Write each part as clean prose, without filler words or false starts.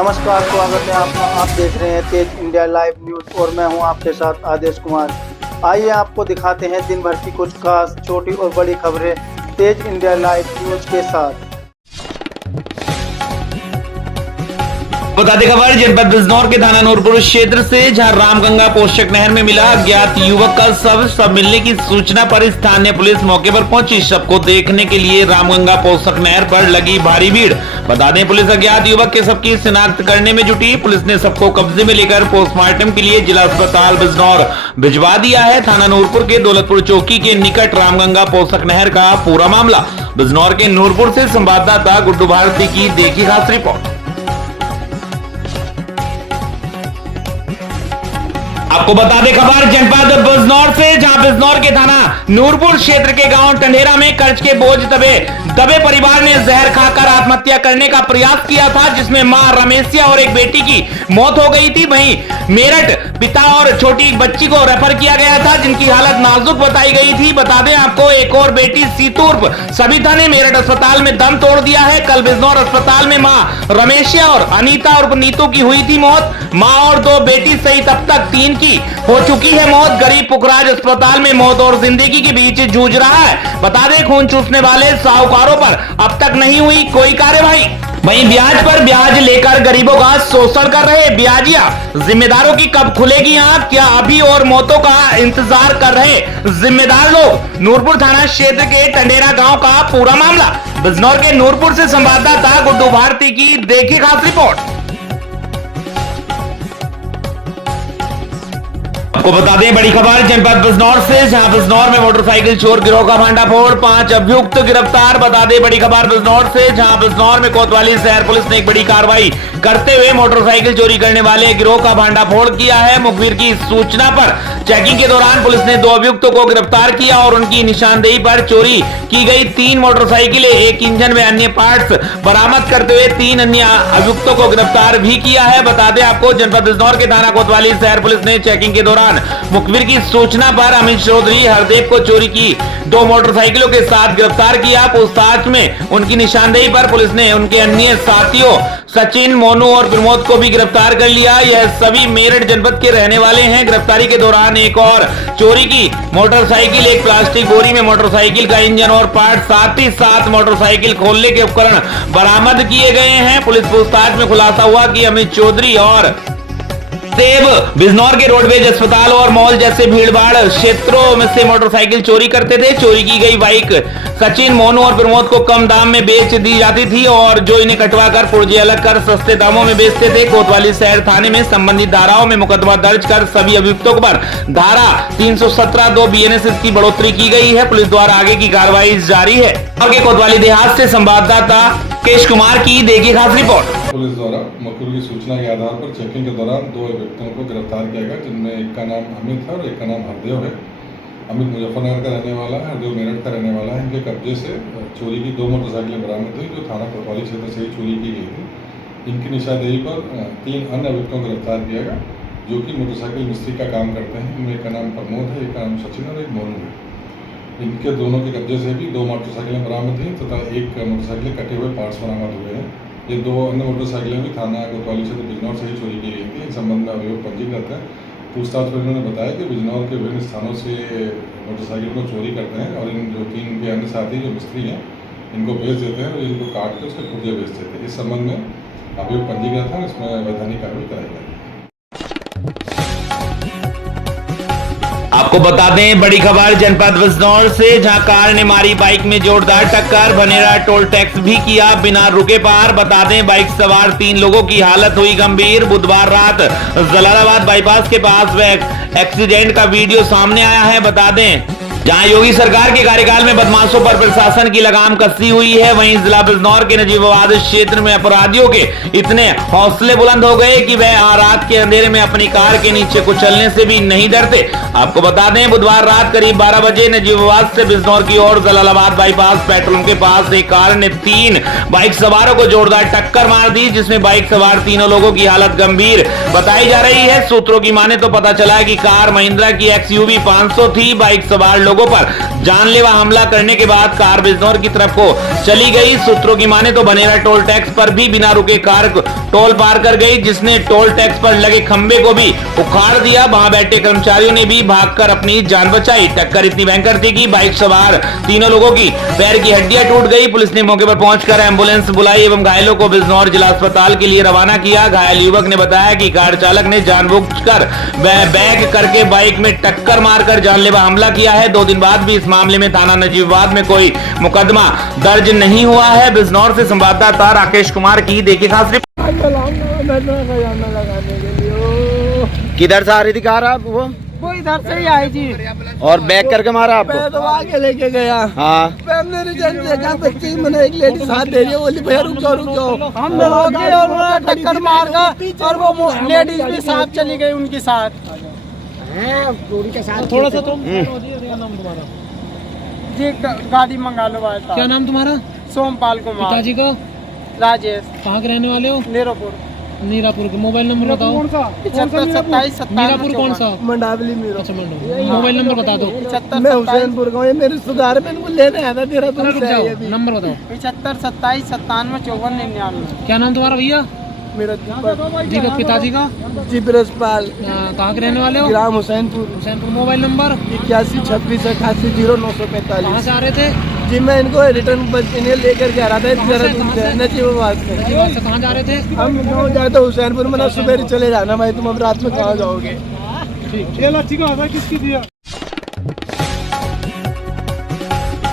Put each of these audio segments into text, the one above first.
नमस्कार, स्वागत है आपका। आप देख रहे हैं तेज इंडिया लाइव न्यूज और मैं हूं आपके साथ आदेश कुमार। आइए आपको दिखाते हैं दिन भर की कुछ खास छोटी और बड़ी खबरें तेज इंडिया लाइव न्यूज के साथ। बता दें खबर जनपद बिजनौर के थाना नूरपुर क्षेत्र से, जहां रामगंगा पोषक नहर में मिला अज्ञात युवक का शव मिलने की सूचना पर स्थानीय पुलिस मौके पर पहुंची। शव को देखने के लिए रामगंगा पोषक नहर पर लगी भारी भीड़। बता दें पुलिस अज्ञात युवक के शव की शिनाख्त करने में जुटी। पुलिस ने शव को कब्जे में लेकर पोस्टमार्टम के लिए जिला अस्पताल बिजनौर भिजवा दिया है। थाना नूरपुर के दौलतपुर चौकी के निकट रामगंगा पोषक नहर का पूरा मामला। बिजनौर के नूरपुर से संवाददाता गुड्डू भारती की देखी खास रिपोर्ट। आपको बता दें खबर जनपद बिजनौर से, जहां बिजनौर के थाना नूरपुर क्षेत्र के गांव टंडेरा में कर्ज के बोझ दबे परिवार ने जहर खाकर आत्महत्या करने का प्रयास किया था, जिसमें मां रमेशिया और एक बेटी की मौत हो गई थी। वहीं मेरठ पिता और छोटी एक बच्ची को रेफर किया गया था, जिनकी हालत नाजुक बताई गई थी। बता दें आपको एक और बेटी सीतू उर्फ सविता ने मेरठ अस्पताल में दम तोड़ दिया है। कल बिजनौर अस्पताल में मां रमेशिया और अनीता उर्फ नीतू की हुई थी मौत। मां और दो बेटी सहित अब तक 3 की हो चुकी है मौत। गरीब पुखराज अस्पताल में मौत और जिंदगी के बीच जूझ रहा है। बता दें खून चूसने वाले साहूकारों पर अब तक नहीं हुई कोई कार्रवाई। वहीं ब्याज पर ब्याज लेकर गरीबों का शोषण कर रहे ब्याजिया जिम्मेदारों की कब खुलेगी आंख? क्या अभी और मौतों का इंतजार कर रहे जिम्मेदार लोग? नूरपुर थाना क्षेत्र के टंडेरा गांव का पूरा मामला। बिजनौर के नूरपुर से संवाददाता गुड्डू भारती की देखी खास रिपोर्ट। आपको बता दें बड़ी खबर जनपद बिजनौर से, जहां बिजनौर में मोटरसाइकिल चोर गिरोह का भांडाफोड़, 5 अभियुक्त गिरफ्तार। बता दें बड़ी खबर बिजनौर से, जहां बिजनौर में कोतवाली शहर पुलिस ने एक बड़ी कार्रवाई करते हुए मोटरसाइकिल चोरी करने वाले गिरोह का भांडाफोड़ किया है। मुखबिर की सूचना पर चेकिंग के दौरान पुलिस ने 2 अभियुक्तों को गिरफ्तार किया और उनकी निशानदेही पर चोरी की गई 3 मोटरसाइकिलें, एक इंजन में अन्य पार्ट्स बरामद करते हुए 3 अन्य अभियुक्तों को गिरफ्तार भी किया है। बता दें आपको जनपद बिजनौर के थाना कोतवाली शहर पुलिस ने चेकिंग के दौरान मुखबिर की सूचना पर अमित चौधरी हरदेव को चोरी की 2 मोटरसाइकिलों के साथ गिरफ्तार किया। पूछताछ में उनकी निशानदेही पर पुलिस ने उनके अन्य साथियों सचिन, मोनू और प्रमोद को भी गिरफ्तार कर लिया। यह सभी मेरठ जनपद के रहने वाले हैं। गिरफ्तारी के दौरान एक और चोरी की मोटरसाइकिल, एक प्लास्टिक बोरी में मोटरसाइकिल का इंजन और पार्ट, साथ ही साथ मोटरसाइकिल खोलने के उपकरण बरामद किए गए हैं। पुलिस पूछताछ में खुलासा हुआ कि अमित चौधरी और देव बिजनौर के रोडवेज अस्पताल और मॉल जैसे भीड़भाड़ क्षेत्रों में से मोटरसाइकिल चोरी करते थे। चोरी की गई बाइक सचिन, मोनू और प्रमोद को कम दाम में बेच दी जाती थी और जो इन्हें कटवाकर पुर्जे अलग कर सस्ते दामों में बेचते थे। कोतवाली शहर थाने में संबंधित धाराओं में मुकदमा दर्ज कर सभी अभियुक्तों पर धारा 317(2) BNSS की बढ़ोतरी की गई है। पुलिस द्वारा आगे की कार्रवाई जारी है। आगे कोतवाली देहात से संवाददाता केश कुमार की देखी खास रिपोर्ट। पुलिस द्वारा मकबूल की सूचना के आधार पर चेकिंग के दौरान 2 व्यक्तियों को गिरफ्तार किया गया, जिनमें एक का नाम अमित है और एक का नाम हरदेव है। अमित मुजफ्फरनगर का रहने वाला है, हरदेव मेरठ का रहने वाला है। इनके कब्जे से चोरी की 2 मोटरसाइकिलें बरामद हुई, जो थाना कोतवाली क्षेत्र से ही चोरी की गई थी। इनकी निशानदेही पर 3 अन्य अभियुक्तों को गिरफ्तार किया गया, जो कि मोटरसाइकिल मिस्त्री का काम करते हैं। इनमें एक का नाम प्रमोद है, एक का नाम सचिन और एक मोनू है। इनके दोनों के कब्जे से भी 2 मोटरसाइकिलें बरामद हुई तथा एक मोटरसाइकिल कटे हुए पार्ट्स बरामद हुए हैं। ये 2 अन्य मोटरसाइकिलें भी थाना कोतवाली क्षेत्र बिजनौर से ही चोरी की गई थी। इस संबंध में अभियोग पंजीकृत है। पूछताछ में इन्होंने बताया कि बिजनौर के विभिन्न स्थानों से मोटरसाइकिल को चोरी करते हैं और इन जो 3 के अन्य साथी जो मिस्त्री हैं, इनको बेच देते हैं और इनको काट के उसके पुर्जे बेच देते हैं। इस संबंध में अभियोग पंजीकृत है, इसमें वैधानिक कार्रवाई कराई जाएगी। आपको बता दें बड़ी खबर जनपद बिजनौर से, जहां कार ने मारी बाइक में जोरदार टक्कर, भनेरा टोल टैक्स भी किया बिना रुके पार। बता दें बाइक सवार 3 लोगों की हालत हुई गंभीर। बुधवार रात जलालाबाद बाईपास के पास वह एक्सीडेंट का वीडियो सामने आया है। बता दें जहां योगी सरकार के कार्यकाल में बदमाशों पर प्रशासन की लगाम कसी हुई है, वहीं जिला बिजनौर के नजीबाबाद क्षेत्र में अपराधियों के इतने हौसले बुलंद हो गए कि वह रात के अंधेरे में अपनी कार के नीचे कुचलने से भी नहीं डरते। आपको बता दें बुधवार रात करीब 12 बजे नजीबाबाद से बिजनौर की ओर जलालाबाद बाईपास पेट्रोल पंप के पास एक कार ने 3 बाइक सवारों को जोरदार टक्कर मार दी, जिसमें बाइक सवार 3 लोगों की हालत गंभीर बताई जा रही है। सूत्रों की माने तो पता चला है कि कार महिंद्रा की XUV 500 थी। बाइक सवार लोगों पर जानलेवा हमला करने के बाद कार बिजनौर की तरफ को चली गई। सूत्रों की माने तो बनेरा टोल टैक्स पर भी बिना रुके कार टोल पार कर गई, जिसने टोल टैक्स पर लगे खंबे को भी उखाड़ दिया। वहां बैठे कर्मचारियों ने भी भागकर अपनी जान बचाई। टक्कर इतनी भयंकर थी कि बाइक सवार तीनों लोगों की पैर की हड्डियां टूट गई। पुलिस ने मौके पर पहुंचकर एम्बुलेंस बुलाई एवं घायलों को बिजनौर जिला अस्पताल के लिए रवाना किया। घायल युवक ने बताया कि कार चालक ने जानबूझकर बैक करके बाइक में टक्कर मारकर जानलेवा हमला किया है। 2 दिन बाद भी इस मामले में थाना नजीबाबाद में कोई मुकदमा दर्ज नहीं हुआ है। बिजनौर से संवाददाता राकेश कुमार की देखिए खास रिपोर्ट। किधर से आ रही थी कार आप? वो इधर से ही आई जी। और बैक करके मारा आपको? मैं तो आगे लेके गया। हाँ। मैंने रिजल्ट देखा तो मैंने एक लेडी साथ दे रही है, बोली भैया रुक जाओ। हम रोके और वो टक्कर मार गया और वो लेडीज भी साथ चली गई उनके साथ। थोड़ा सा तुम जी गाड़ी मंगा लो भाई। क्या नाम तुम्हारा? सोमपाल कुमार। पिताजी का? राजेश। कहाँ के रहने वाले हो? नीरापुर। नीरापुर के। मोबाइल नंबर बताओ। 75 27 57। नीरापुर कौन सा? मंडावली मीरा। अच्छा मंडल। मोबाइल नंबर बता दो। 75 मैं हुसैनपुर का। ये मेरे सुधार में इनको लेने आया था देहरादून रुक से। जाओ, नंबर बताओ। 75 27 57 54 99। क्या नाम तुम्हारा भैया? मेरा जी का? पिताजी का? जी ब्रजपाल। कहाँ के रहने वाले हो? ग्राम हुसैनपुर। हुसैनपुर। Mobile number? 81 26 88 0945। कहाँ से आ रहे थे? जी मैं इनको रिटर्न बस इन्हें लेकर के आ रहा था देहरादून से नजीबाबाद से। नजीबाबाद से कहाँ जा रहे थे? हम गाँव जाते हुसैनपुर में ना, सुबह चले जाना भाई, तुम अब रात में कहाँ जाओगे? किसकी दिया?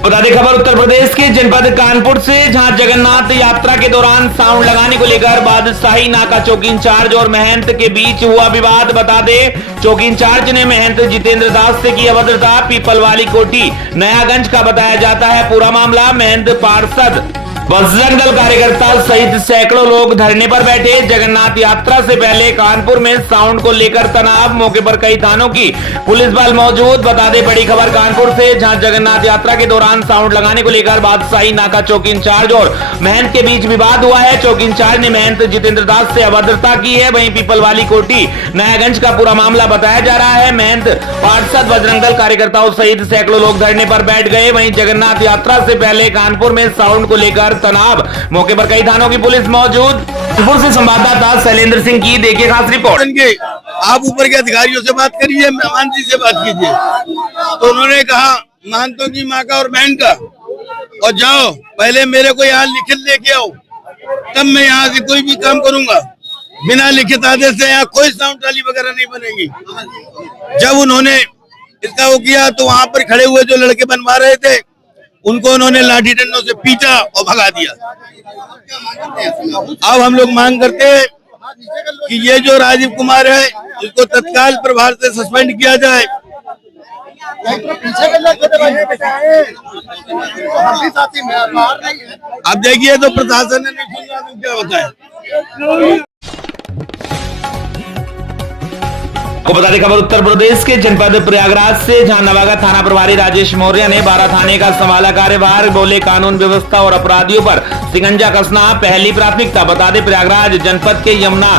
बता दें खबर उत्तर प्रदेश के जनपद कानपुर से, जहां जगन्नाथ यात्रा के दौरान साउंड लगाने को लेकर बादशाही नाका चौकी इंचार्ज और महंत के बीच हुआ विवाद। बता दें चौकी इंचार्ज ने महंत जितेंद्र दास से की अभद्रता। पीपल वाली कोठी नयागंज का बताया जाता है पूरा मामला। महंत पार्षद बजरंग दल कार्यकर्ता सहित सैकड़ों लोग धरने पर बैठे। जगन्नाथ यात्रा से पहले कानपुर में साउंड को लेकर तनाव। मौके पर कई थानों की पुलिस बल मौजूद। बता दें बड़ी खबर कानपुर से, जहां जगन्नाथ यात्रा के दौरान साउंड लगाने को लेकर बादशाही नाका चौकी इंचार्ज और महंत के बीच विवाद हुआ है। चौकी इंचार्ज ने महंत जितेंद्र दास से अभद्रता की है। वहीं पीपल वाली कोठी नयागंज का पूरा मामला बताया जा रहा है। महंत पार्षद बजरंग दल कार्यकर्ताओं सहित सैकड़ों लोग धरने पर बैठ गए। वहीं जगन्नाथ यात्रा से पहले कानपुर में साउंड को लेकर तनाव। मौके पर कई थानों की पुलिस मौजूद। कानपुर से संवाददाता शैलेंद्र सिंह की देखिए खास रिपोर्ट। आप ऊपर के अधिकारियों से बात करिए, मेहमान जी से बात कीजिए। तो उन्होंने कहा महंतों की माँ का और बहन का, और जाओ पहले मेरे को यहाँ लिखित लेके आओ, तब मैं यहाँ से कोई भी काम करूंगा। बिना लिखित आदेश से यहाँ कोई साउंड ट्राली वगैरह नहीं बनेगी। जब उन्होंने इसका वो किया तो वहां पर खड़े हुए जो लड़के बनवा रहे थे उनको उन्होंने लाठी डंडों से पीटा और भगा दिया। अब हम लोग मांग करते हैं कि ये जो राजीव कुमार है इसको तत्काल प्रभाव से सस्पेंड किया जाए। अब देखिए तो प्रशासन ने नहीं सुना तो क्या होता है। को बता दें खबर उत्तर प्रदेश के जनपद प्रयागराज से, जहां नवागा थाना प्रभारी राजेश मौर्य ने 12 थाने का संभाला कार्यभार। बोले कानून व्यवस्था और अपराधियों पर शिकंजा कसना पहली प्राथमिकता। बता दें प्रयागराज जनपद के यमुना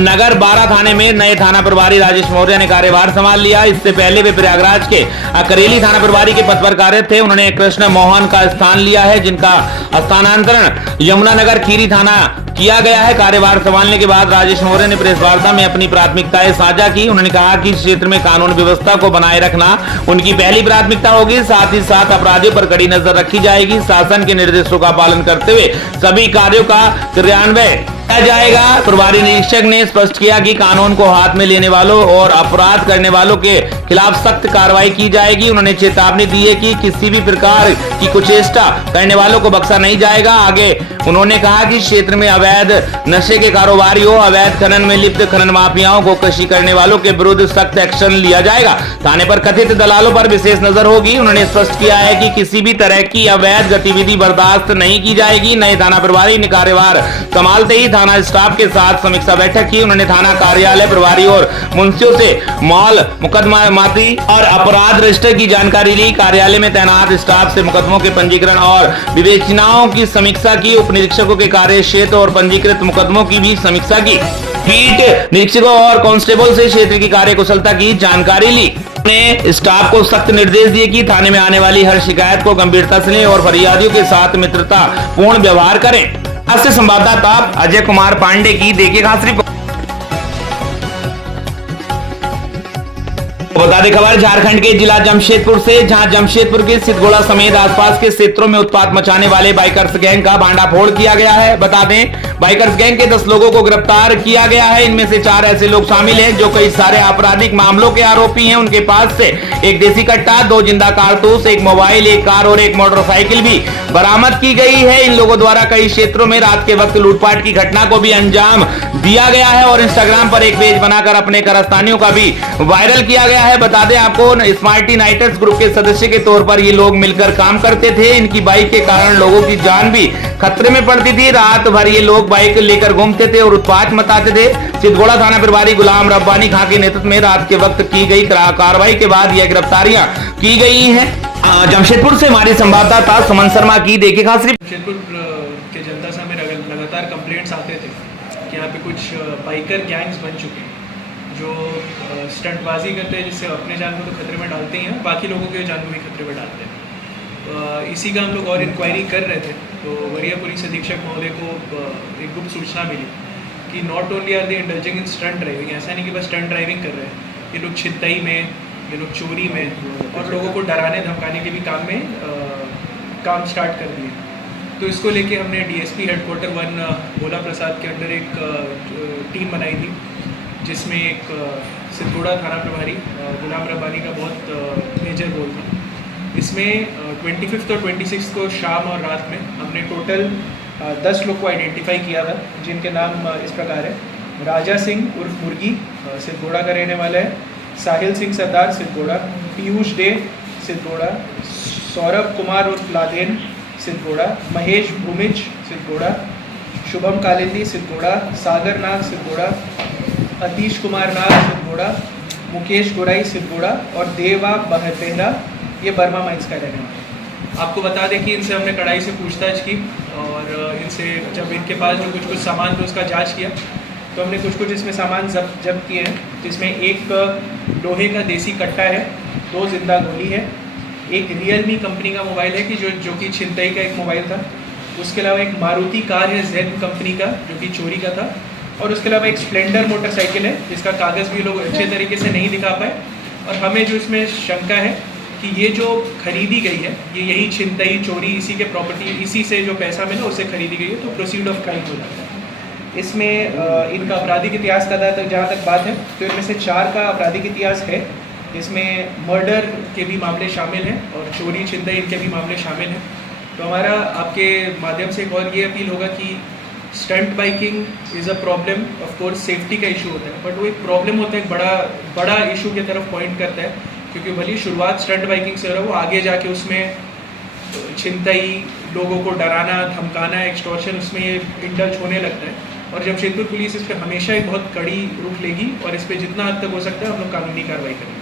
नगर 12 थाने में नए थाना प्रभारी राजेश मौर्य ने कार्यभार संभाल लिया। इससे पहले वे प्रयागराज के करेली थाना प्रभारी के पद पर कार्यरत थे। उन्होंने कृष्ण मोहन का स्थान लिया है, जिनका स्थानांतरण यमुना नगर खीरी थाना किया गया है। कार्यभार संभालने के बाद राजेश मौर्य ने प्रेस वार्ता में अपनी प्राथमिकताएं साझा की। उन्होंने कहा कि क्षेत्र में कानून व्यवस्था को बनाए रखना उनकी पहली प्राथमिकता होगी। साथ ही साथ अपराधियों पर कड़ी नजर रखी जाएगी। शासन के निर्देशों का पालन करते हुए सभी कार्यों का क्रियान्वयन किया जाएगा। प्रभारी निरीक्षक ने स्पष्ट किया कि कानून को हाथ में लेने वालों और अपराध करने वालों के खिलाफ सख्त कार्रवाई की जाएगी। उन्होंने चेतावनी दी है कि किसी भी प्रकार की कुचेष्टा करने वालों को बख्शा नहीं जाएगा। आगे उन्होंने कहा कि क्षेत्र में अवैध नशे के कारोबारियों, अवैध खनन में लिप्त खनन माफियाओं को कृषि करने वालों के विरुद्ध सख्त एक्शन लिया जाएगा। थाने पर कथित दलालों पर विशेष नजर होगी। उन्होंने स्पष्ट किया है कि किसी भी तरह की अवैध गतिविधि बर्दाश्त नहीं की जाएगी। नए थाना प्रभारी ने कार्यभार संभालते ही थाना स्टाफ के साथ समीक्षा बैठक की। उन्होंने थाना कार्यालय प्रभारी और मुंशियों से माल मुकदमाती और अपराध रजिस्टर की जानकारी ली। कार्यालय में तैनात स्टाफ से मुकदमों के पंजीकरण और विवेचनाओं की समीक्षा की। उप निरीक्षकों के कार्य क्षेत्र और पंजीकृत मुकदमों की भी समीक्षा की। बीट निरीक्षकों और कांस्टेबल से क्षेत्र की कार्य कुशलता की जानकारी ली। ने स्टाफ को सख्त निर्देश दिए कि थाने में आने वाली हर शिकायत को गंभीरता से लें और फरियादियों के साथ मित्रता पूर्ण व्यवहार करें। ऐसे संवाददाता अजय कुमार पांडे की देखिए खास रिपोर्ट। बता दें खबर झारखंड के जिला जमशेदपुर से, जहां जमशेदपुर के सिद्धगोड़ा समेत आसपास के क्षेत्रों में उत्पात मचाने वाले बाइकर्स गैंग का भांडाफोड़ किया गया है। बता दें बाइकर्स गैंग के 10 लोगों को गिरफ्तार किया गया है। इनमें से 4 ऐसे लोग शामिल हैं जो कई सारे आपराधिक मामलों के आरोपी हैं। उनके पास से एक देसी कट्टा, 2 जिंदा कारतूस, एक मोबाइल, एक कार और एक मोटरसाइकिल भी बरामद की गई है। इन लोगों द्वारा कई क्षेत्रों में रात के वक्त लूटपाट की घटना को भी अंजाम दिया गया है और इंस्टाग्राम पर एक पेज बनाकर अपने कारस्तानियों का भी वायरल किया गया है। बता दें आपको स्मार्टी नाइटर्स ग्रुप के सदस्य के तौर पर ये लोग मिलकर काम करते थे। इनकी बाइक के कारण लोगों की जान भी खतरे में पड़ती थी। रात भर ये लोग बाइक लेकर घूमते थे और उत्पात मचाते थे। सिद्धगोड़ा थाना प्रभारी गुलाम रब्बानी खां के नेतृत्व में रात के वक्त की गई कार्रवाई के बाद यह गिरफ्तारियां की गई हैं। जमशेदपुर से हमारे संवाददाता सुमन शर्मा की देखिए खास रिपोर्ट। जमशेदपुर के जनता से हमें लगातार कंप्लेंट्स आते थे कि यहाँ पे कुछ बाइकर गैंग्स बन चुके हैं जो स्टंटबाजी करते हैं, जिससे अपने जान को तो खतरे में डालते ही हैं, बाकी लोगों के जान को भी खतरे में डालते हैं। इसी का हम लोग और इंक्वायरी कर रहे थे तो वरीय पुलिस अधीक्षक महोदय को एक गुप्त सूचना मिली कि not only are they indulging in stunt driving, ऐसा नहीं कि बस स्टंट ड्राइविंग कर रहे हैं, ये लोग छिनतई में, ये लोग चोरी में और लोगों को डराने धमकाने के भी काम में काम स्टार्ट कर दिए। तो इसको लेके हमने डीएसपी हेडक्वार्टर 1 भोला प्रसाद के अंडर एक टीम बनाई थी, जिसमें एक सिद्धगोड़ा थाना प्रभारी गुलाम रब्बानी का बहुत मेजर रोल था। इसमें 25 और 26 को शाम और रात में हमने टोटल 10 लोग को आइडेंटिफाई किया था, जिनके नाम इस प्रकार है। राजा सिंह उर्फ मुर्गी सिद्धगोड़ा का रहने वाला है, साहिल सिंह सरदार सिद्धगोड़ा, पीयूष डे सिद्धगोड़ा, सौरभ कुमार उर्फ लादेन सिद्धगोड़ा, महेश भूमिज सिद्धगोड़ा, शुभम कालिंदी सिद्धगोड़ा, सागर नाग सिद्धगोड़ा, अतीश कुमार नाग सिद्धगोड़ा, मुकेश गोराई सिद्धगोड़ा और देवा बहतेरा ये बर्मा माइंस का रहने वाला। आपको बता दें कि इनसे हमने कड़ाई से पूछताछ की और इनसे जब इनके पास जो कुछ सामान थे उसका जांच किया तो हमने कुछ इसमें सामान जब्त किए हैं, जिसमें एक लोहे का देसी कट्टा है, 2 जिंदा गोली है, एक रियलमी कंपनी का मोबाइल है कि जो कि छिनतई का एक मोबाइल था, उसके अलावा एक मारुति कार है ज़ेन कंपनी का जो कि चोरी का था, और उसके अलावा एक स्प्लेंडर मोटरसाइकिल है जिसका कागज़ भी लोग अच्छे तरीके से नहीं दिखा पाए। और हमें जो इसमें शंका है कि ये जो खरीदी गई है ये यही छिनतई चोरी इसी के प्रॉपर्टी इसी से जो पैसा मिला उससे खरीदी गई है, तो प्रोसीड ऑफ क्राइम हो जाता है। इसमें इनका आपराधिक इतिहास का जहाँ तक बात है तो इनमें से 4 का आपराधिक इतिहास है, जिसमें मर्डर के भी मामले शामिल हैं और चोरी छिनतई इनके भी मामले शामिल हैं। तो हमारा आपके माध्यम से एक और ये अपील होगा कि stunt biking is a problem, of course safety का इशू होता है, बट वो एक प्रॉब्लम होता है, एक बड़ा इशू की तरफ पॉइंट करता है, क्योंकि भले शुरुआत स्टंट बाइकिंग से हो रहा है, वो आगे जाके उसमें छिनतई, लोगों को डराना धमकाना, एक्सटॉर्शन, उसमें ये इंडल्ज होने लगता है। और जमशेदपुर पुलिस इस पर हमेशा एक बहुत कड़ी रुख लेगी और इस पर जितना हद तक हो सकता है हम लोग कानूनी कार्रवाई करेंगे।